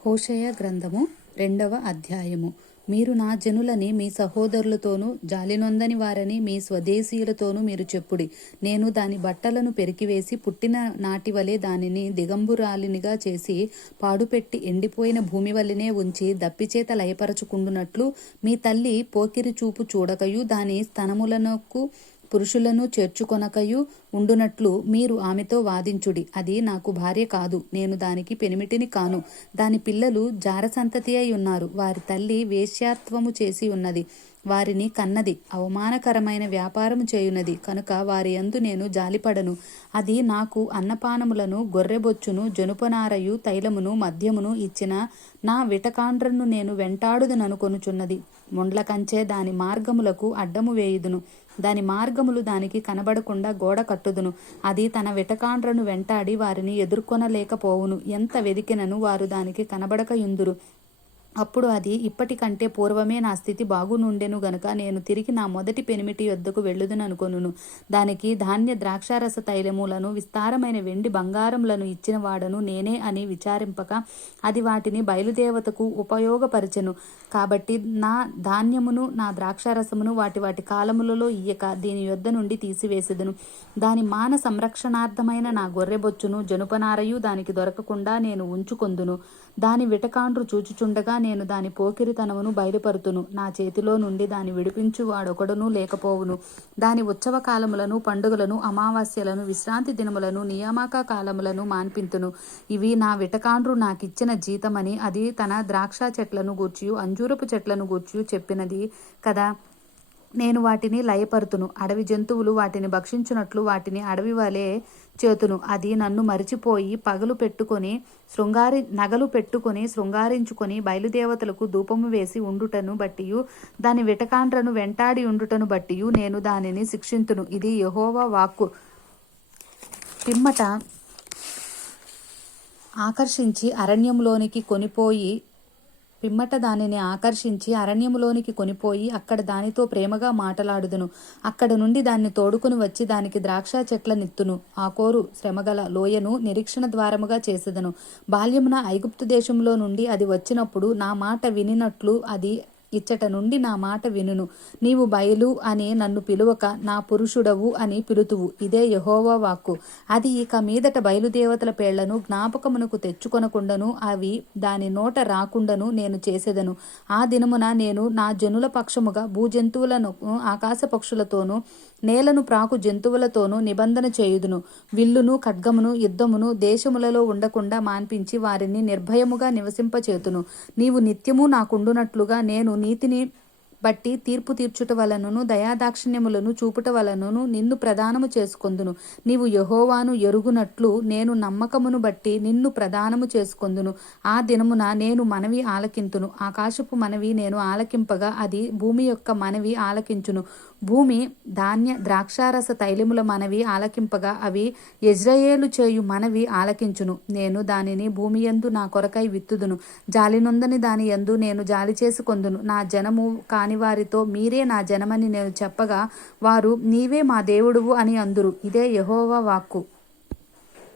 హోషేయ గ్రంథము రెండవ అధ్యాయము. మీరు నా జనులని మీ సహోదరులతోనూ జాలినొందని వారని మీ స్వదేశీయులతోనూ మీరు చెప్పుడి. నేను దాని బట్టలను పెరికివేసి పుట్టిన నాటి వలె దానిని దిగంబురాలినిగా చేసి పాడుపెట్టి ఎండిపోయిన భూమి వల్లనే ఉంచి దప్పిచేత లయపరచుకుండునట్లు మీ తల్లి పోకిరి చూపు చూడకయు దాని స్తనములకు పురుషులను చేర్చుకొనకయు ఉండునట్లు మీరు ఆమెతో వాదించుడి. అది నాకు భార్య కాదు. నేను దానికి పెనిమిటిని కాను. దాని పిల్లలు జారసంతతి అయి ఉన్నారు. వారి తల్లి వేశ్యాత్వము చేసి ఉన్నది. వారిని కన్నది. అవమానకరమైన వ్యాపారము చేయునది. కనుక వారి అందు నేను జాలిపడను. అది నాకు అన్నపానములను గొర్రెబొచ్చును జనుపనారయు తైలమును మద్యమును ఇచ్చిన నా విటకాండ్రను నేను వెంటాడుదననుకొనుచున్నది. ముండ్ల కంచే దాని మార్గములకు అడ్డము వేయుదును. దాని మార్గములు దానికి కనబడకుండా గోడ కట్టుదును. అది తన విటకాండ్రను వెంటాడి వారిని ఎదుర్కొనలేకపోవును. ఎంత వెదికినను వారు దానికి కనబడక ఎందురు అప్పుడు అది ఇప్పటికంటే పూర్వమే నా స్థితి బాగునుండెను గనక నేను తిరిగి నా మొదటి పెనిమిటి యొద్దకు వెళ్ళుదుననుకొనును. దానికి ధాన్య ద్రాక్షారస తైలములను విస్తారమైన వెండి బంగారములను ఇచ్చిన వాడను నేనే అని విచారింపక అది వాటిని బయలుదేవతకు ఉపయోగపరచెను. కాబట్టి నా ధాన్యమును నా ద్రాక్షారసమును వాటి వాటి కాలములలో ఇయ్యక దీని యొద్ద నుండి తీసివేసేదను. దాని మాన సంరక్షణార్థమైన నా గొర్రెబొచ్చును జనుపనారయు దానికి దొరకకుండా నేను ఉంచుకొందును. దాని విటకాండ్రు చూచుచుండగా నేను దాని పోకిరితనమును బయలుపరుతును. నా చేతిలో నుండి దాని విడిపించు వాడొకడును లేకపోవును. దాని ఉత్సవ కాలములను పండుగలను అమావాస్యలను విశ్రాంతి దినములను నియామక కాలములను మాన్పింతును. ఇవి నా విటకాండ్రు నాకిచ్చిన జీతమని అది తన ద్రాక్ష చెట్లను గూర్చియు అంజూరపు చెట్లను గూర్చియు చెప్పినది కదా. నేను వాటిని లయపరుతును. అడవి జంతువులు వాటిని భక్షించినట్లు వాటిని అడవి వలె చేతును. అది నన్ను మరిచిపోయి పగలు పెట్టుకొని శృంగారి నగలు పెట్టుకొని శృంగారించుకొని బయలుదేవతలకు ధూపము వేసి ఉండుటను బట్టియు దాని విటకాండ్రను వెంటాడి ఉండుటను బట్టియు నేను దానిని శిక్షింతును. ఇది యహోవా వాక్కు. పిమ్మట ఆకర్షించి అరణ్యంలోనికి కొనిపోయి పిమ్మట దానిని ఆకర్షించి అరణ్యములోనికి కొనిపోయి అక్కడ దానితో ప్రేమగా మాటలాడుదును. అక్కడ నుండి దాన్ని తోడుకుని వచ్చి దానికి ద్రాక్ష చెట్ల నిత్తును. ఆ కోరు శ్రమగల లోయను నిరీక్షణ ద్వారముగా చేసేదను. బాల్యమున ఐగుప్తు దేశంలో నుండి అది వచ్చినప్పుడు నా మాట వినినట్లు అది ఇచ్చట నుండి నా మాట వినును. నీవు బయలు అని నన్ను పిలువక నా పురుషుడవు అని పిలుతువు. ఇదే యహోవా వాక్కు. అది ఇక మీదట బయలుదేవతల పేళ్ళను జ్ఞాపకమునకు తెచ్చుకొనకుండను అవి దాని నోట రాకుండను నేను చేసేదను. ఆ దినమున నేను నా జనుల పక్షముగా భూజంతువులను ఆకాశ పక్షులతోనూ నేలను ప్రాకు జంతువులతోనూ నిబంధన చేయుదును. విల్లును ఖడ్గమును యుద్ధమును దేశములలో ఉండకుండా మాన్పించి వారిని నిర్భయముగా నివసింపచేతును. నీవు నిత్యము నాకుండునట్లుగా నేను నీతిని బట్టి తీర్పు తీర్చుట వలనను దయాదాక్షిణ్యములను చూపుట వలనను నిన్ను ప్రదానము చేసుకొందును. నీవు యహోవాను ఎరుగునట్లు నేను నమ్మకమును బట్టి నిన్ను ప్రదానము చేసుకొందును. ఆ దినమున నేను మనవి ఆలకింతును. ఆకాశపు మనవి నేను ఆలకింపగా అది భూమి యొక్క మనవి ఆలకించును. భూమి ధాన్య ద్రాక్షారస తైలముల మనవి ఆలకింపగా అవి యజ్రయేలు చేయు మనవి ఆలకించును. నేను దానిని భూమి యందు నా కొరకై విత్తుదును. జాలినుందని దాని యందు నేను జాలి చేసుకొందును. నా జనము కాని వారితో మీరే నా జనమని నేను చెప్పగా వారు నీవే మా దేవుడువు అని అందురు. ఇదే యహోవా వాక్కు.